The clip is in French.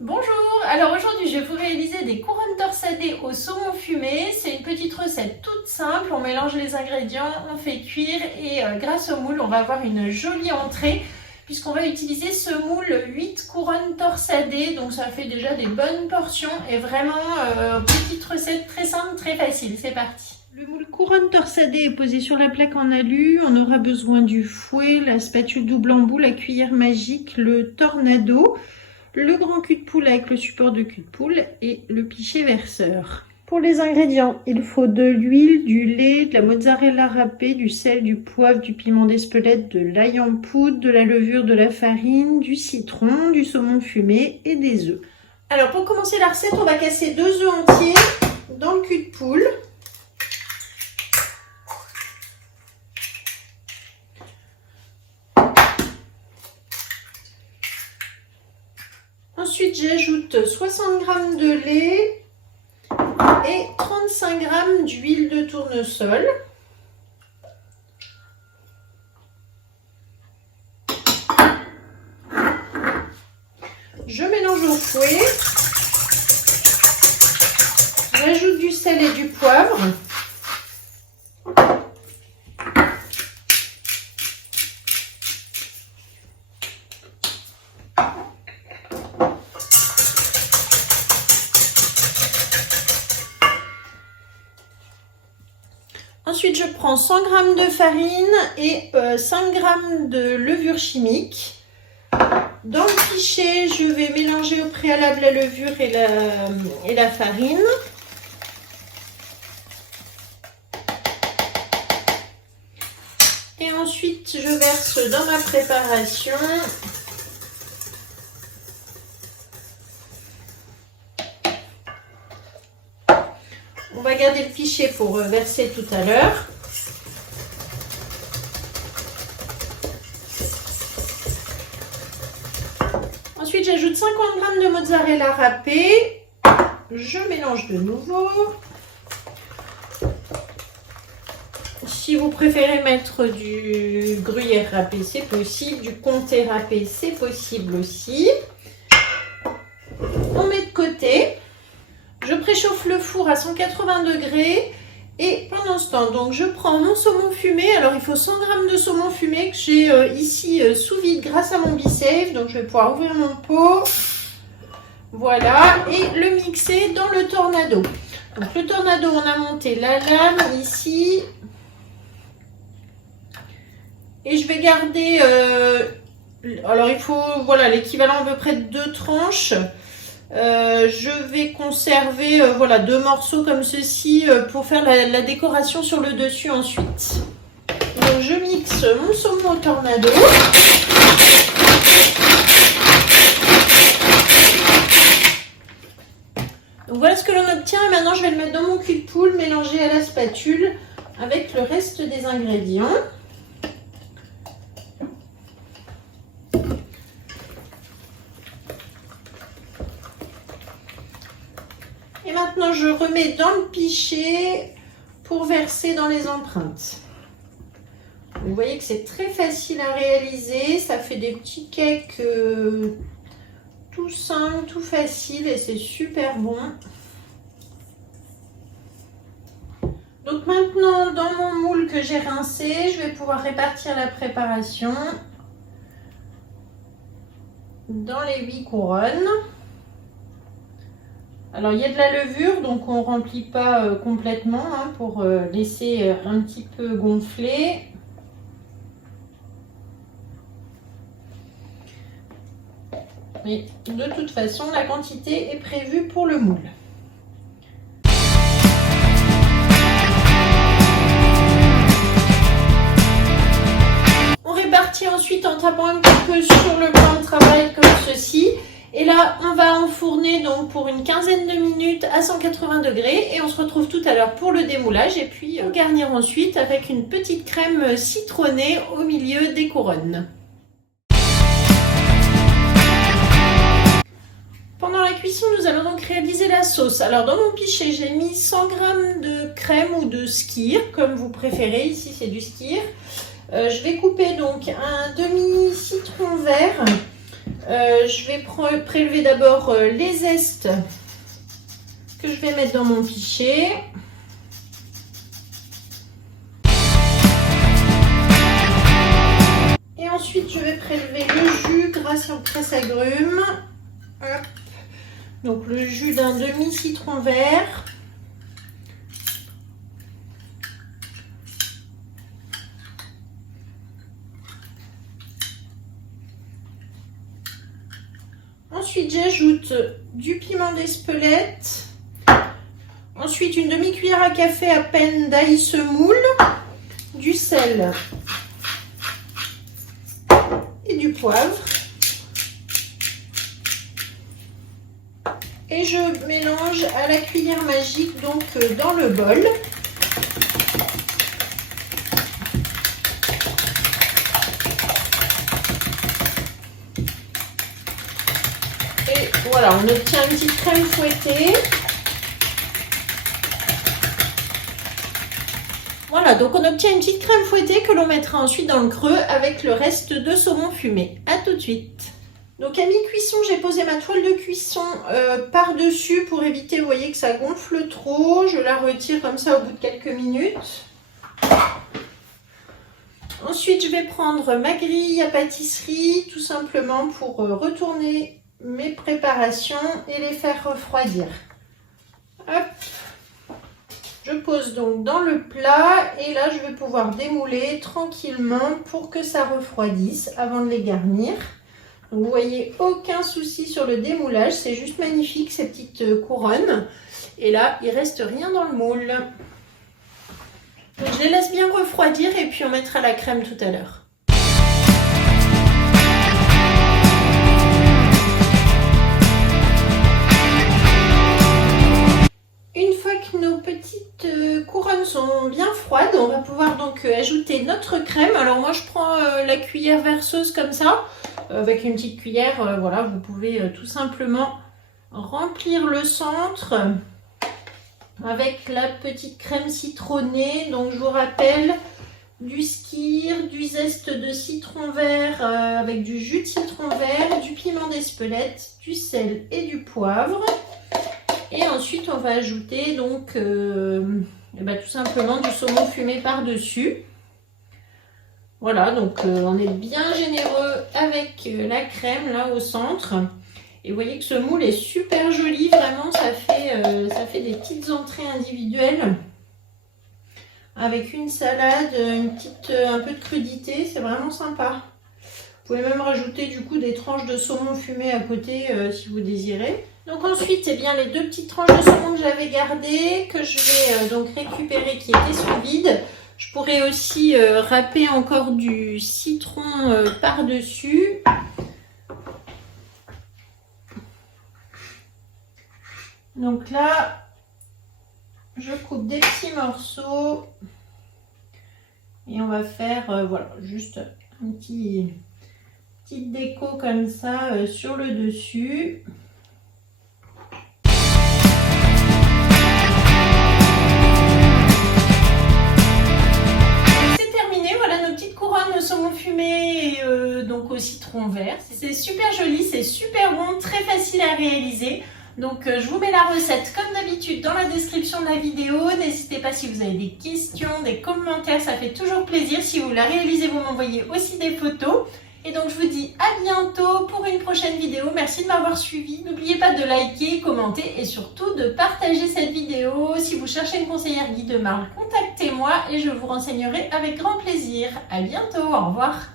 Bonjour, alors aujourd'hui je vais vous réaliser des couronnes torsadées au saumon fumé. C'est une petite recette toute simple, on mélange les ingrédients, on fait cuire et grâce au moule on va avoir une jolie entrée puisqu'on va utiliser ce moule 8 couronnes torsadées, donc ça fait déjà des bonnes portions et vraiment petite recette très simple, très facile. C'est parti. Le moule couronne torsadée est posé sur la plaque en alu. On aura besoin du fouet, la spatule double embout, la cuillère magique, le tornado, le grand cul de poule avec le support de cul de poule et le pichet verseur. Pour les ingrédients, il faut de l'huile, du lait, de la mozzarella râpée, du sel, du poivre, du piment d'Espelette, de l'ail en poudre, de la levure, de la farine, du citron, du saumon fumé et des œufs. Alors pour commencer la recette, on va casser 2 œufs entiers dans le cul de poule. Ensuite, j'ajoute 60 g de lait et 35 g d'huile de tournesol. Je mélange au fouet. J'ajoute du sel et du poivre. Ensuite, je prends 100 g de farine et 5 g de levure chimique. Dans le pichet, je vais mélanger au préalable la levure et la farine. Et ensuite, je verse dans ma préparation on va garder le pichet pour verser tout à l'heure. Ensuite, j'ajoute 50 g de mozzarella râpée. Je mélange de nouveau. Si vous préférez mettre du gruyère râpé, c'est possible. Du comté râpé, c'est possible aussi. On met de côté. Je préchauffe le four à 180 degrés et pendant ce temps, donc je prends mon saumon fumé. Alors il faut 100 g de saumon fumé que j'ai ici sous vide grâce à mon BeSafe. Donc je vais pouvoir ouvrir mon pot. Voilà, et le mixer dans le tornado. Donc le tornado, on a monté la lame ici. Et je vais garder, alors il faut, voilà, l'équivalent à peu près de 2 tranches. Je vais conserver voilà, 2 morceaux comme ceci pour faire la décoration sur le dessus ensuite. Donc je mixe mon saumon au tornado. Donc voilà ce que l'on obtient et maintenant je vais le mettre dans mon cul de poule mélangé à la spatule avec le reste des ingrédients. Et maintenant, je remets dans le pichet pour verser dans les empreintes. Vous voyez que c'est très facile à réaliser. Ça fait des petits cakes tout simples, tout faciles et c'est super bon. Donc maintenant, dans mon moule que j'ai rincé, je vais pouvoir répartir la préparation dans les 8 couronnes. Alors il y a de la levure, donc on ne remplit pas complètement pour laisser un petit peu gonfler. Mais de toute façon, la quantité est prévue pour le moule. On répartit ensuite en tapant un petit peu sur le plan de travail comme ceci. Et là, on va enfourner donc pour une quinzaine de minutes à 180 degrés et on se retrouve tout à l'heure pour le démoulage et puis garnir ensuite avec une petite crème citronnée au milieu des couronnes. Pendant la cuisson, nous allons donc réaliser la sauce. Alors dans mon pichet, j'ai mis 100 g de crème ou de skyr, comme vous préférez. Ici, c'est du skyr. Je vais couper donc un demi citron vert Je vais prélever d'abord les zestes que je vais mettre dans mon pichet. Et ensuite, je vais prélever le jus grâce au presse-agrumes. Donc le jus d'un demi-citron vert. Ensuite, j'ajoute du piment d'Espelette. Ensuite, une demi-cuillère à café à peine d'ail semoule, du sel et du poivre. Et je mélange à la cuillère magique, donc dans le bol. Et voilà, on obtient une petite crème fouettée. Voilà, donc on obtient une petite crème fouettée que l'on mettra ensuite dans le creux avec le reste de saumon fumé. A tout de suite. Donc à mi-cuisson, j'ai posé ma toile de cuisson par-dessus pour éviter, vous voyez, que ça gonfle trop. Je la retire comme ça au bout de quelques minutes. Ensuite, je vais prendre ma grille à pâtisserie, tout simplement pour retourner mes préparations et les faire refroidir. Hop. Je pose donc dans le plat et là, je vais pouvoir démouler tranquillement pour que ça refroidisse avant de les garnir. Donc, vous voyez, aucun souci sur le démoulage, c'est juste magnifique ces petites couronnes. Et là, il reste rien dans le moule. Donc, je les laisse bien refroidir et puis on mettra la crème tout à l'heure. Une fois que nos petites couronnes sont bien froides, on va pouvoir donc ajouter notre crème. Alors moi je prends la cuillère verseuse comme ça, avec une petite cuillère, voilà, vous pouvez tout simplement remplir le centre avec la petite crème citronnée. Donc je vous rappelle, du skyr, du zeste de citron vert avec du jus de citron vert, du piment d'Espelette, du sel et du poivre. Et ensuite, on va ajouter donc tout simplement du saumon fumé par-dessus. Voilà, donc on est bien généreux avec la crème là au centre. Et vous voyez que ce moule est super joli, vraiment ça fait des petites entrées individuelles. Avec une salade, un peu de crudité, c'est vraiment sympa. Vous pouvez même rajouter du coup des tranches de saumon fumé à côté si vous désirez. Donc ensuite, eh bien, les deux petites tranches de saumon que j'avais gardées, que je vais donc récupérer, qui étaient sous vide. Je pourrais aussi râper encore du citron par-dessus. Donc là, je coupe des petits morceaux. Et on va faire, voilà, juste un petite déco comme ça sur le dessus. Saumon fumé et donc au citron vert. C'est super joli, c'est super bon, très facile à réaliser. Donc je vous mets la recette comme d'habitude dans la description de la vidéo. N'hésitez pas si vous avez des questions, des commentaires, ça fait toujours plaisir. Si vous la réalisez, vous m'envoyez aussi des photos. Et donc je vous dis à bientôt pour une prochaine vidéo. Merci de m'avoir suivi. N'oubliez pas de liker, commenter et surtout de partager cette vidéo. Si vous cherchez une conseillère guide de marque, contactez-moi et je vous renseignerai avec grand plaisir. À bientôt, au revoir.